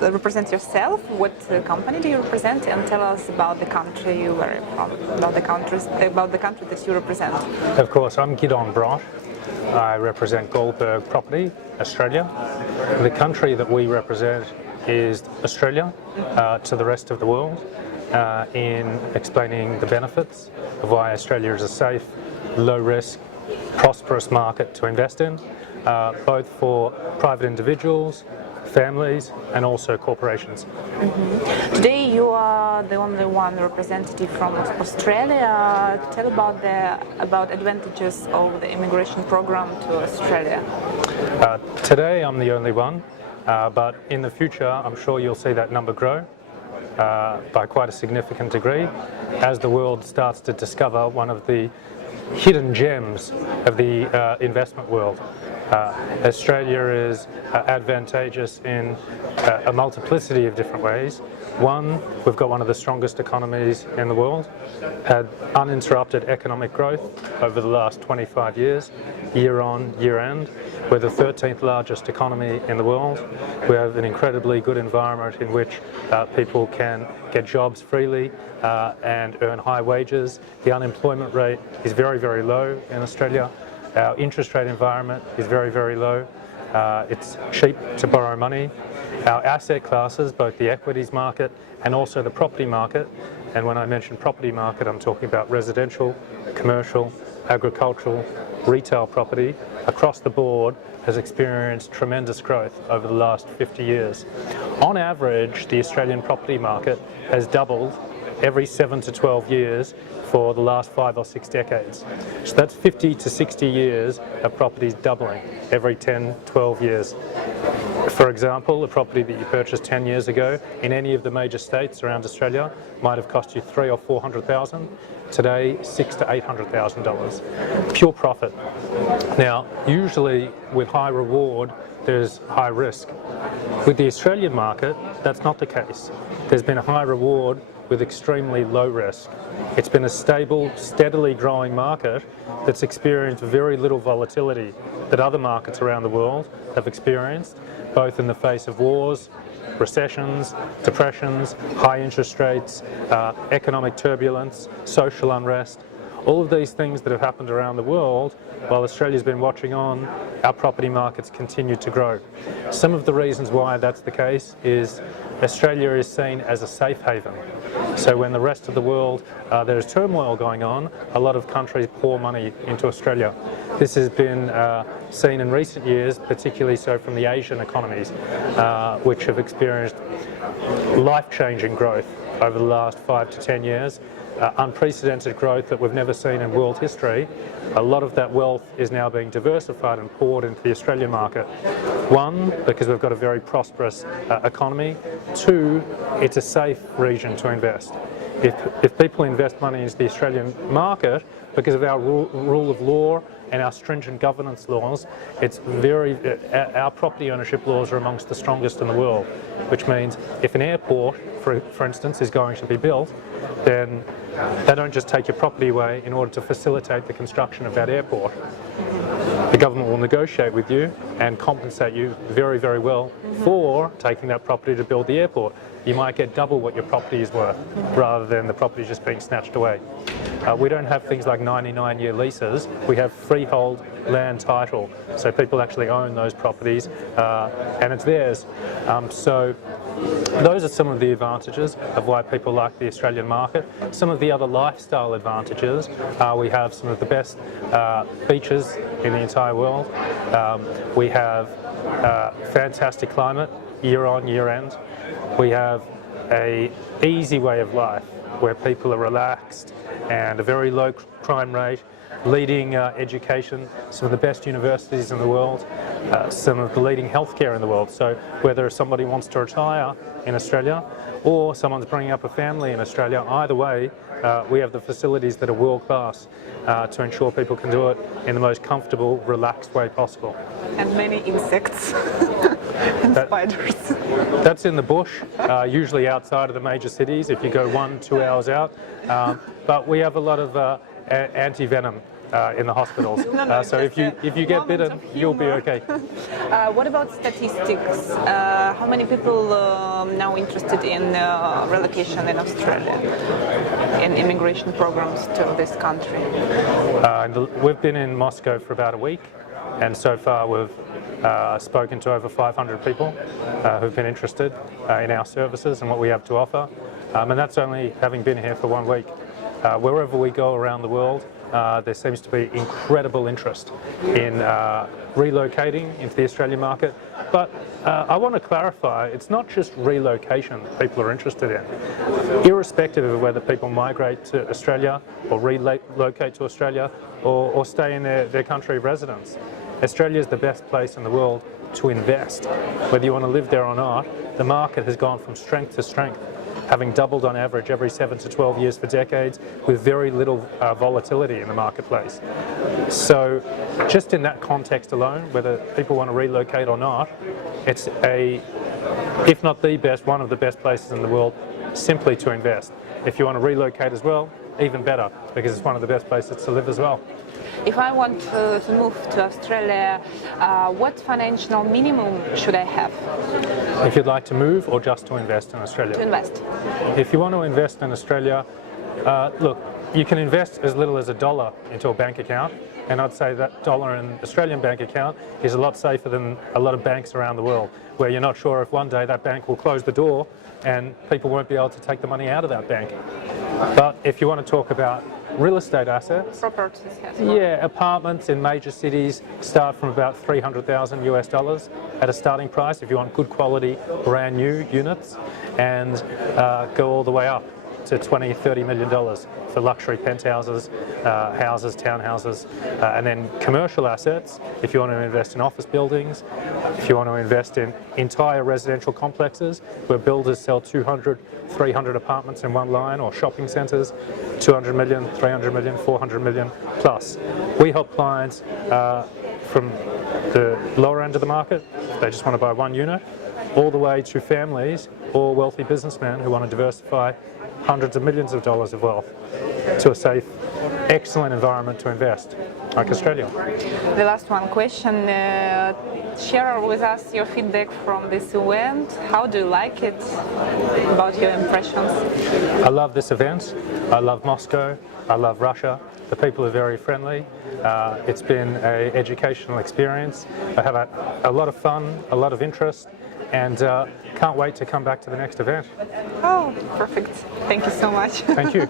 represent yourself. What company do you represent? And tell us about the country you were from, about the country that you represent. Of course, I'm Gidon Brott. I represent Goldberg Property, Australia. The country that we represent is Australia to the rest of the world in explaining the benefits of why Australia is a safe, low-risk, prosperous market to invest in, both for private individuals, families, and also corporations. Today you are the only one representative from Australia. Tell about advantages of the immigration program to Australia. Today I'm the only one, but in the future I'm sure you'll see that number grow by quite a significant degree as the world starts to discover one of the hidden gems of the investment world. Australia is advantageous in a multiplicity of different ways. One, we've got one of the strongest economies in the world, had uninterrupted economic growth over the last 25 years, year on, year end. We're the 13th largest economy in the world. We have an incredibly good environment in which people can get jobs freely and earn high wages. The unemployment rate is very, very low in Australia. Our interest rate environment is very, very low. It's cheap to borrow money. Our asset classes, both the equities market and also the property market, and when I mention property market, I'm talking about residential, commercial, agricultural, retail property, across the board has experienced tremendous growth over the last 50 years. On average, the Australian property market has doubled every 7 to 12 years for the last 5 or 6 decades. So that's 50 to 60 years of properties doubling every 10, 12 years. For example, a property that you purchased 10 years ago in any of the major states around Australia might have cost you $300,000 or $400,000. Today, $600,000 to $800,000. Pure profit. Now, usually with high reward, there's high risk. With the Australian market, that's not the case. There's been a high reward with extremely low risk. It's been a stable, steadily growing market that's experienced very little volatility that other markets around the world have experienced, both in the face of wars, recessions, depressions, high interest rates, economic turbulence, social unrest. All of these things that have happened around the world, while Australia's been watching on, our property markets continue to grow. Some of the reasons why that's the case is Australia is seen as a safe haven. So when the rest of the world, there's turmoil going on, a lot of countries pour money into Australia. This has been seen in recent years, particularly so from the Asian economies, which have experienced life-changing growth over the last 5 to 10 years. Unprecedented growth that we've never seen in world history. A lot of that wealth is now being diversified and poured into the Australian market. One, because we've got a very prosperous economy. Two, it's a safe region to invest. If people invest money into the Australian market, because of our rule of law and our stringent governance laws, our property ownership laws are amongst the strongest in the world, which means if an airport, for instance, is going to be built, then they don't just take your property away in order to facilitate the construction of that airport. The government will negotiate with you and compensate you very, very well for taking that property to build the airport. You might get double what your property is worth rather than the property just being snatched away. We don't have things like 99-year leases. We have freehold land title, so people actually own those properties and it's theirs. So those are some of the advantages of why people like the Australian market. Some of the other lifestyle advantages we have some of the best beaches in the entire world. We have fantastic climate year on, year end. We have an easy way of life where people are relaxed and a very low crime rate, leading education, some of the best universities in the world, some of the leading healthcare in the world. So whether somebody wants to retire in Australia or someone's bringing up a family in Australia, either way, we have the facilities that are world class to ensure people can do it in the most comfortable, relaxed way possible. And many insects and spiders. That's in the bush, usually outside of the major cities if you go 1-2 hours out. But we have a lot of anti-venom in the hospitals. So if you get bitten, you'll be okay. What about statistics? How many people now interested in relocation in Australia, in immigration programs to this country? We've been in Moscow for about a week, and so far we've spoken to over 500 people who've been interested in our services and what we have to offer. And that's only having been here for 1 week. Wherever we go around the world, there seems to be incredible interest in relocating into the Australian market. But I want to clarify, it's not just relocation that people are interested in. Irrespective of whether people migrate to Australia or relocate to Australia or stay in their country of residence, Australia is the best place in the world to invest. Whether you want to live there or not, the market has gone from strength to strength, having doubled on average every 7 to 12 years for decades, with very little volatility in the marketplace. So just in that context alone, whether people want to relocate or not, it's if not the best, one of the best places in the world simply to invest. If you want to relocate as well, even better, because it's one of the best places to live as well. If I want to move to Australia, what financial minimum should I have? If you'd like to move or just to invest in Australia? To invest. If you want to invest in Australia, look, you can invest as little as $1 into a bank account, and I'd say that dollar in an Australian bank account is a lot safer than a lot of banks around the world, where you're not sure if one day that bank will close the door and people won't be able to take the money out of that bank. But if you want to talk about real estate assets, Properties, yes. yeah, apartments in major cities start from about $300,000 US at a starting price if you want good quality, brand new units, and go all the way up to $20–30 million for luxury penthouses, houses, townhouses, and then commercial assets. If you want to invest in office buildings, if you want to invest in entire residential complexes where builders sell 200, 300 apartments in one line, or shopping centres, 200 million, 300 million, 400 million plus. We help clients from the lower end of the market, if they just want to buy one unit, all the way to families or wealthy businessmen who want to diversify hundreds of millions of dollars of wealth to a safe, excellent environment to invest, like Australia. The last one question. Share with us your feedback from this event. How do you like it? About your impressions? I love this event. I love Moscow. I love Russia. The people are very friendly. It's been an educational experience. I have a lot of fun, a lot of interest, and can't wait to come back to the next event. Oh, perfect. Thank you so much. Thank you.